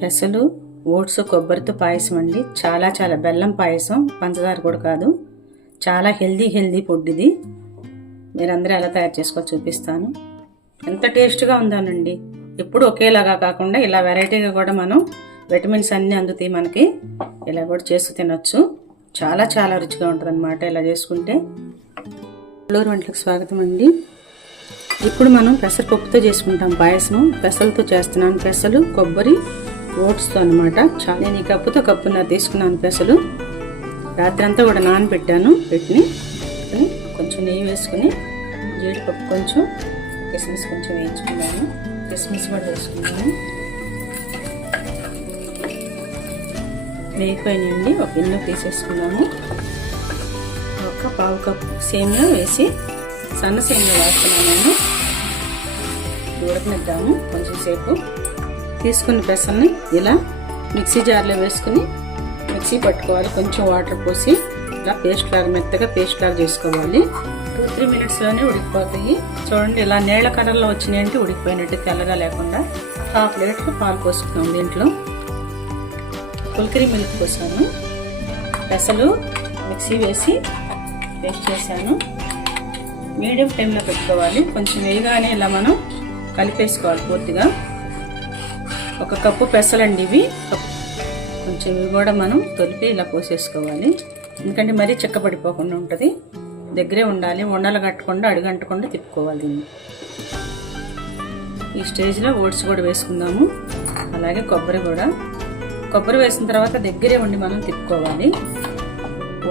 పెసలు ఓట్స్ కొబ్బరితో పాయసం అండి. చాలా చాలా బెల్లం పాయసం, పంచదార కూడా కాదు. చాలా హెల్దీ ఫుడ్ ఇది. మీరందరూ ఎలా తయారు చేసుకోవచ్చు చూపిస్తాను. ఎంత టేస్ట్గా ఉందోనండి. ఎప్పుడు ఒకేలాగా కాకుండా ఇలా వెరైటీగా కూడా మనం విటమిన్స్ అన్నీ అందుతాయి మనకి. ఇలా కూడా చేసి తినొచ్చు. చాలా చాలా రుచిగా ఉంటుంది అన్నమాట ఇలా చేసుకుంటే. నెల్లూరు వంటలకు స్వాగతం అండి. ఇప్పుడు మనం పెసరపప్పుతో చేసుకుంటాం పాయసం. పెసలతో చేస్తున్నాను. పెసలు, కొబ్బరి, ఓట్స్తో అనమాట. నేను ఈ కప్పున్నర తీసుకున్నాను పెసలు. రాత్రి అంతా కూడా నానబెట్టాను. కొంచెం నెయ్యి వేసుకుని జీడిపప్పు కొంచెం, కిస్మిస్ కొంచెం వేయించుకున్నాను. కిస్మిస్ కూడా వేసుకున్నాను. వేగిపోయినాయండి. ఒక గిన్నె తీసేసుకున్నాము. ఒక పావు కప్పు సేమియా వేసి సన్న సేమియా వేస్తున్నాను నేను. ఉడకనిద్దాము కొంచెం సేపు. తీసుకున్న పెసల్ని ఇలా మిక్సీ జార్లో వేసుకుని మిక్సీ పట్టుకోవాలి. కొంచెం వాటర్ పోసి ఇలా మెత్తగా పేస్ట్ లాగా చేసుకోవాలి. 2-3 మినిట్స్లోనే ఉడికిపోతాయి. చూడండి ఇలా నీళ్ళ కలర్లో వచ్చినాయంటే ఉడికిపోయినట్టు, తెల్లగా లేకుండా. 1/2 లీటర్ పాలు పోసుకున్నాం. దీంట్లో పుల్కరి మిల్క్ పోసాను. పెసలు మిక్సీ వేసి పేస్ట్ చేశాను. మీడియం ఫ్లేమ్లో పెట్టుకోవాలి. కొంచెం వేయగానే ఇలా మనం కలిపేసుకోవాలి పూర్తిగా. 1 కప్పు పెసలండి ఇవి. కొంచెం ఇవి కూడా మనం తొలిపి ఇలా పోసేసుకోవాలి. ఎందుకంటే మరీ చిక్కపడిపోకుండా ఉంటుంది. దగ్గరే ఉండాలి. ఉండలు కట్టకుండా అడుగంటకుండా తిప్పుకోవాలి దీన్ని. ఈ స్టేజ్లో ఓట్స్ కూడా వేసుకుందాము. అలాగే కొబ్బరి వేసిన తర్వాత దగ్గరే ఉండి మనం తిప్పుకోవాలి.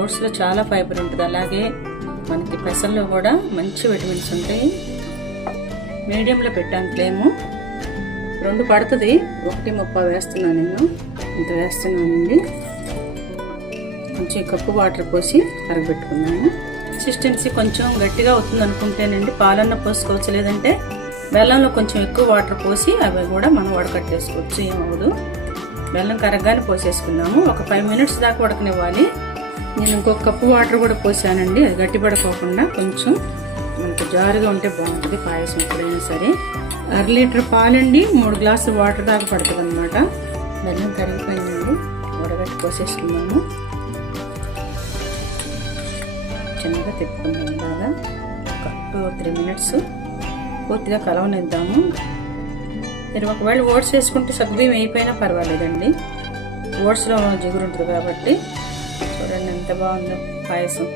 ఓట్స్లో చాలా ఫైబర్ ఉంటుంది. అలాగే మనకి పెసల్లో కూడా మంచి విటమిన్స్ ఉంటాయి. మీడియంలో పెట్టాను ఫ్లేము. 2 పడుతుంది. 1:30 వేస్తున్నాను నేను. ఇంత వేస్తున్నానండి. కొంచెం కప్పు వాటర్ పోసి కరగబెట్టుకున్నాను. కన్సిస్టెన్సీ కొంచెం గట్టిగా అవుతుంది అనుకుంటేనండి పాలన్న పోసుకోవచ్చు. లేదంటే బెల్లంలో కొంచెం ఎక్కువ వాటర్ పోసి అవి కూడా మనం వడకట్టేసుకోవచ్చు. ఏమవుదు. బెల్లం కరగగానే పోసేసుకున్నాము. ఒక 5 మినిట్స్ దాకా ఉడకనివ్వాలి. నేను ఇంకొక కప్పు వాటర్ కూడా పోసానండి. అది గట్టిపడకోకుండా కొంచెం మనకు జారుగా ఉంటే బాగుంటుంది పాయసం ఎప్పుడైనా సరే. 1/2 లీటర్ పాలండి 3 గ్లాసులు వాటర్ దాకా పడుతుంది అనమాట. బెల్లం కరిగిపోయిందండి. వడగట్టి పోసేసుకున్నాము. చిన్నగా తిప్పుకుందాం. బాగా ఒక 2-3 మినిట్స్ పూర్తిగా కలవనిద్దాము. మీరు ఒకవేళ ఓట్స్ వేసుకుంటే సగ్గుబియ్యం అయిపోయినా పర్వాలేదండి. ఓట్స్లో జిగురు ఉంటుంది కాబట్టి. చూడండి ఎంత బాగుందో పాయసం.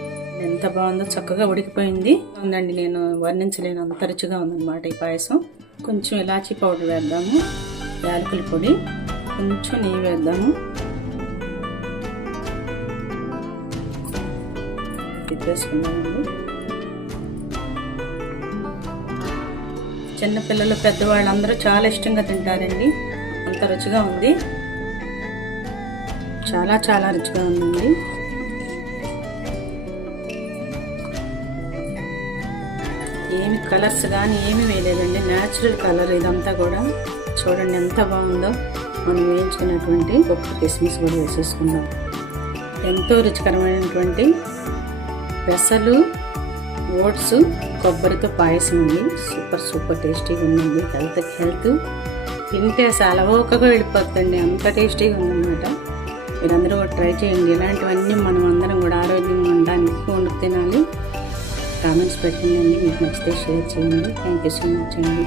ఎంత బాగుందో, చక్కగా ఉడికిపోయింది ఉందండి. నేను వర్ణించలేను, అంత రుచిగా ఉందన్నమాట ఈ పాయసం. కొంచెం ఇలాచీ పౌడర్ వేద్దాము, యాలకుల పొడి, కొంచెం నెయ్యి వేద్దాము. తిప్పేసుకున్నామండి. చిన్నపిల్లలు, పెద్దవాళ్ళు అందరూ చాలా ఇష్టంగా తింటారండి. అంత రుచిగా ఉంది. చాలా చాలా రుచిగా ఉందండి. ఏమి కలర్స్ కానీ ఏమి వేయలేదండి. న్యాచురల్ కలర్ ఇదంతా కూడా. చూడండి ఎంత బాగుందో. మనం వేయించుకున్నటువంటి ఒక్క కిస్మిస్ కూడా వేసేసుకుందాం. ఎంతో రుచికరమైనటువంటి పెసలు, ఓట్స్, కొబ్బరితో పాయసం అండి. సూపర్ టేస్టీగా ఉందండి. హెల్త్ తింటే అలవోకగా వెళ్ళిపోతుందండి. అంత టేస్టీగా ఉందన్నమాట. మీరందరూ ట్రై చేయండి. ఇలాంటివన్నీ మనం అందరం కూడా ఆరోగ్యంగా ఉండడానికి వండుకు తినాలి. కామెంట్స్ పెట్టండి. మీకు నచ్చితే షేర్ చేయండి. థ్యాంక్ యూ సో మచ్ అండి.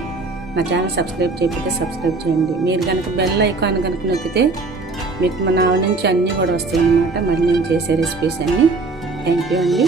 నా ఛానల్ సబ్స్క్రైబ్ చేయకపోతే సబ్స్క్రైబ్ చేయండి. మీరు కనుక బెల్ ఐకాన్ కనుక నొక్కితే మీకు నా నుంచి అన్నీ కూడా వస్తాయి అన్నమాట. మరి నేను చేసే రెసిపీస్ అన్నీ. థ్యాంక్ యూ అండి.